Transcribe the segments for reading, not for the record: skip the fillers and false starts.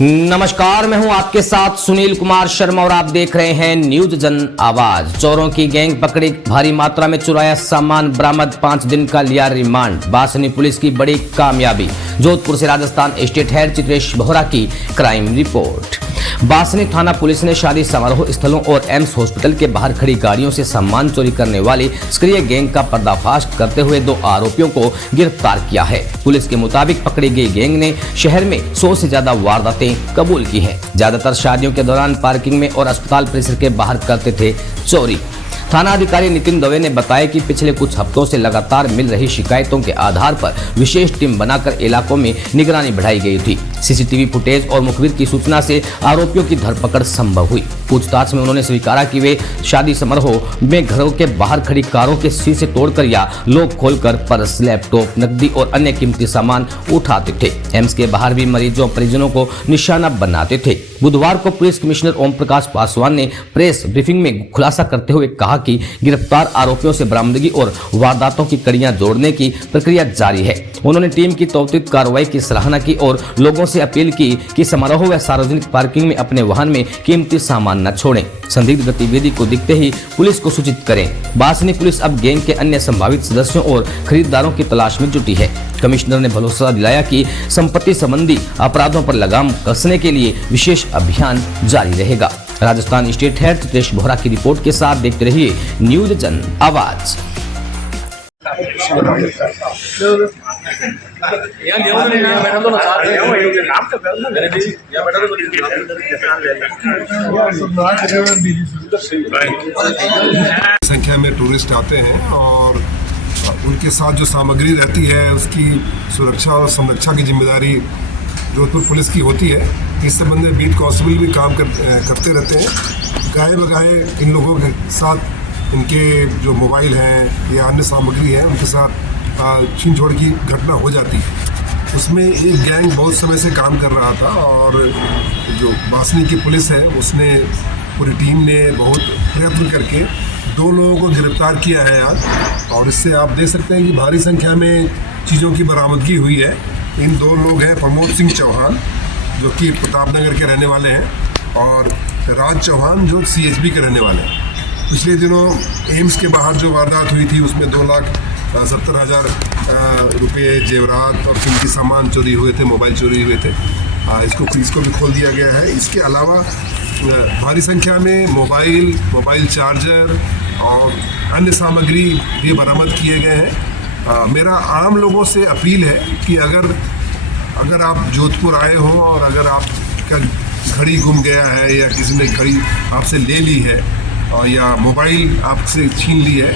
नमस्कार, मैं हूं आपके साथ सुनील कुमार शर्मा और आप देख रहे हैं न्यूज जन आवाज। चोरों की गैंग पकड़ी, भारी मात्रा में चुराया सामान बरामद, 5 दिन का लिया रिमांड। बासनी पुलिस की बड़ी कामयाबी। जोधपुर से राजस्थान स्टेट हेड चित्रेश बोहरा की क्राइम रिपोर्ट। बासनी थाना पुलिस ने शादी समारोह स्थलों और एम्स हॉस्पिटल के बाहर खड़ी गाड़ियों से सामान चोरी करने वाली सक्रिय गैंग का पर्दाफाश करते हुए 2 आरोपियों को गिरफ्तार किया है। पुलिस के मुताबिक पकड़ी गई गैंग ने शहर में 100 से ज्यादा वारदातें कबूल की हैं। ज्यादातर शादियों के दौरान पार्किंग में और अस्पताल परिसर के बाहर करते थे चोरी। थाना अधिकारी नितिन दवे ने बताया कि पिछले कुछ हफ्तों से लगातार मिल रही शिकायतों के आधार पर विशेष टीम बनाकर इलाकों में निगरानी बढ़ाई गई थी। सीसीटीवी फुटेज और मुखबिर की सूचना से आरोपियों की धरपकड़ संभव हुई। पूछताछ में उन्होंने स्वीकारा कि वे शादी समारोह में घरों के बाहर खड़ी कारों के शीशे तोड़कर या लॉक खोलकर पर्स, लैपटॉप, नकदी और अन्य कीमती सामान उठाते थे। एम्स के बाहर भी मरीजों परिजनों को निशाना बनाते थे। बुधवार को पुलिस कमिश्नर ओम प्रकाश पासवान ने प्रेस ब्रीफिंग में खुलासा करते हुए कहा कि गिरफ्तार आरोपियों से बरामदगी और वारदातों की कड़ियां जोड़ने की प्रक्रिया जारी है। उन्होंने टीम की त्वरित कार्रवाई की सराहना की और लोगों से अपील की कि समारोह व सार्वजनिक पार्किंग में अपने वाहन में कीमती सामान न छोड़ें। संदिग्ध गतिविधि को दिखते ही पुलिस को सूचित करें। बासनी पुलिस अब गैंग के अन्य संभावित सदस्यों और खरीदारों की तलाश में जुटी है। कमिश्नर ने भरोसा दिलाया कि संपत्ति संबंधी अपराधों पर लगाम कसने के लिए विशेष अभियान जारी रहेगा। राजस्थान स्टेट हेड चित्रेश बोहरा की रिपोर्ट के साथ देखते रहिए न्यूज जन आवाज। संख्या में टूरिस्ट आते हैं और उनके साथ जो सामग्री रहती है उसकी सुरक्षा और संरक्षा की जिम्मेदारी जोधपुर पुलिस की होती है। इस संबंध में बीट कांस्टेबल भी काम करते रहते हैं। गाहे बगाहे इन लोगों के साथ इनके जो मोबाइल हैं या अन्य सामग्री है उनके साथ छीन छोड़ की घटना हो जाती है। उसमें एक गैंग बहुत समय से काम कर रहा था और जो बासनी की पुलिस है उसने पूरी टीम ने बहुत प्रयत्न करके 2 लोगों को गिरफ्तार किया है आज। और इससे आप देख सकते हैं कि भारी संख्या में चीज़ों की बरामदगी हुई है। इन 2 लोग हैं प्रमोद सिंह चौहान जो कि प्रतापनगर के रहने वाले हैं और राज चौहान जो CHB के रहने वाले हैं। पिछले दिनों एम्स के बाहर जो वारदात हुई थी उसमें 2,70,000 रुपये जेवरात और कीमती सामान चोरी हुए थे, मोबाइल चोरी हुए थे। इसको भी खोल दिया गया है। इसके अलावा भारी संख्या में मोबाइल चार्जर और अन्य सामग्री भी बरामद किए गए हैं। मेरा आम लोगों से अपील है कि अगर आप जोधपुर आए हो और अगर आपका घड़ी गुम गया है या किसी ने घड़ी आपसे ले ली है और या मोबाइल आपसे छीन ली है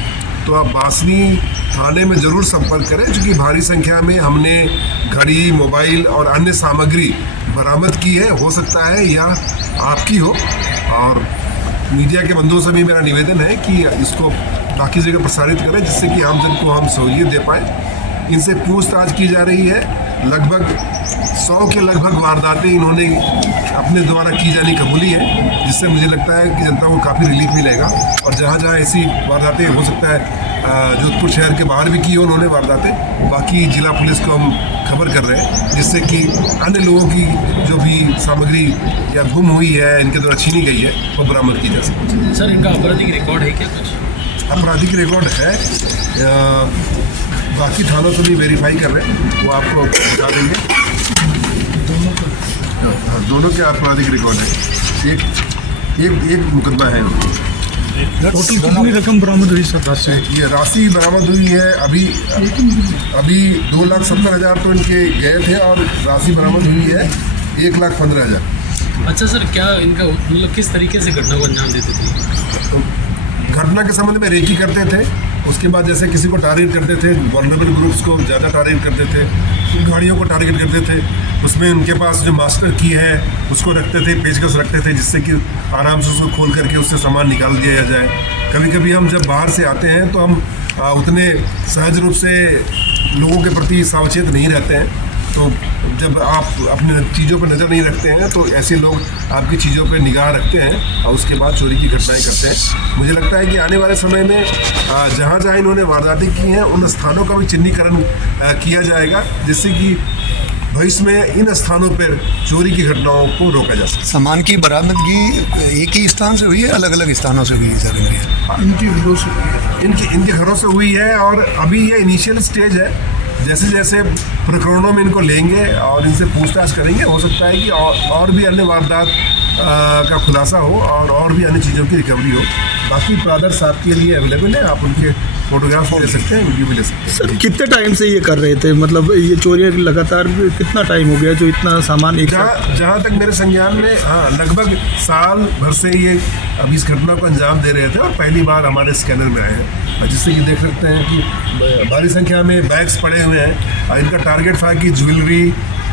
तो आप बासनी थाने में ज़रूर संपर्क करें, क्योंकि भारी संख्या में हमने घड़ी, मोबाइल और अन्य सामग्री बरामद की है। हो सकता है या आपकी हो। और मीडिया के बंधुओं से भी मेरा निवेदन है कि इसको बाकी जगह प्रसारित करें जिससे कि आमजन को हम सहूलियत दे पाएँ। इनसे पूछताछ की जा रही है। लगभग 100 के लगभग वारदातें इन्होंने अपने द्वारा की जानी कबूली है, जिससे मुझे लगता है कि जनता को काफ़ी रिलीफ मिलेगा। और जहाँ जहाँ ऐसी वारदातें हो सकता है जोधपुर शहर के बाहर भी की हो उन्होंने वारदातें, बाकी जिला पुलिस को हम खबर कर रहे हैं जिससे कि अन्य लोगों की जो भी सामग्री या गुम हुई है इनके द्वारा छीनी गई है वो बरामद की जा सके। सर, इनका आपराधिक रिकॉर्ड है क्या? कुछ आपराधिक रिकॉर्ड है, बाकी थानों से भी वेरीफाई कर रहे हैं, वो आपको बता देंगे। दोनों के आपराधिक रिकॉर्ड है। एक मुकदमा है। टोटल कितनी रकम बरामद हुई सर? ये राशि बरामद हुई है अभी 2,70,000 तो इनके गए थे और राशि बरामद हुई है 1,15,000। अच्छा सर, क्या इनका मतलब किस तरीके से घटना को अंजाम देते थे? तो घटना के संबंध में रेकी करते थे। उसके बाद जैसे किसी को टारगेट करते थे, वल्नरेबल ग्रुप्स को ज़्यादा टारगेट करते थे, गाड़ियों को टारगेट करते थे। उसमें उनके पास जो मास्टर की है उसको रखते थे, पेचकस रखते थे, जिससे कि आराम से उसको खोल करके उससे सामान निकाल दिया जाए। कभी कभी हम जब बाहर से आते हैं तो हम उतने सहज रूप से लोगों के प्रति सावचेत नहीं रहते हैं। तो जब आप अपने चीज़ों पर नज़र नहीं रखते हैं तो ऐसे लोग आपकी चीज़ों पर निगाह रखते हैं और उसके बाद चोरी की घटनाएं करते हैं। मुझे लगता है कि आने वाले समय में जहाँ जहाँ इन्होंने वारदातें की हैं उन स्थानों का भी चिन्हीकरण किया जाएगा, जिससे कि भविष्य में इन स्थानों पर चोरी की घटनाओं को रोका जा सके। सामान की बरामदगी एक ही स्थान से हुई है, अलग अलग स्थानों से हुई है सर? इनके घरों से इनके घरों से हुई है और अभी ये इनिशियल स्टेज है। जैसे जैसे प्रकरणों में इनको लेंगे और इनसे पूछताछ करेंगे, हो सकता है कि और भी अन्य वारदात का खुलासा हो और भी अन्य चीज़ों की रिकवरी हो। बाकी प्रादर्श आपके लिए अवेलेबल है, आप उनके फोटोग्राफ ले सकते हैं, वीडियो भी ले सकते हैं। सर कितने टाइम से ये कर रहे थे, मतलब ये चोरी लगातार कितना टाइम हो गया जो इतना सामान एक साथ? जहाँ तक मेरे संज्ञान में, हाँ, लगभग साल भर से ये अभी इस घटना को अंजाम दे रहे थे और पहली बार हमारे स्कैनर में आए हैं, जिससे कि देख सकते हैं कि भारी संख्या में बैग्स पड़े हुए हैं और इनका टारगेट था कि ज्वेलरी,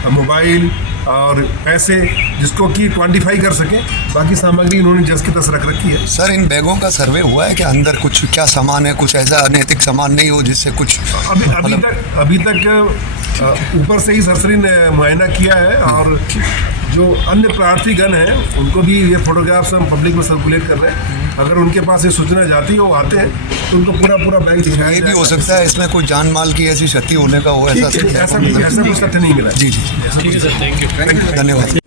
मोबाइल और पैसे, जिसको कि क्वांटिफाई कर सके। बाकी सामग्री इन्होंने जस की तस रख रखी है। सर इन बैगों का सर्वे हुआ है कि अंदर कुछ क्या सामान है, कुछ ऐसा अनैतिक सामान नहीं हो जिससे कुछ अभी तक ऊपर से ही सरसरी ने मुआयना किया है और जो अन्य प्रार्थीगण हैं उनको भी ये फोटोग्राफ्स हम पब्लिक में सर्कुलेट कर रहे हैं। अगर उनके पास ये सूचना जाती है, वो आते हैं तो उनको पूरा बैंक दिखाया। ये भी हो सकता है इसमें कोई जान माल की ऐसी क्षति होने का हो, ऐसा ऐसा कुछ तथ्य नहीं मिला। जी जी ठीक है सर, थैंक यू। धन्यवाद।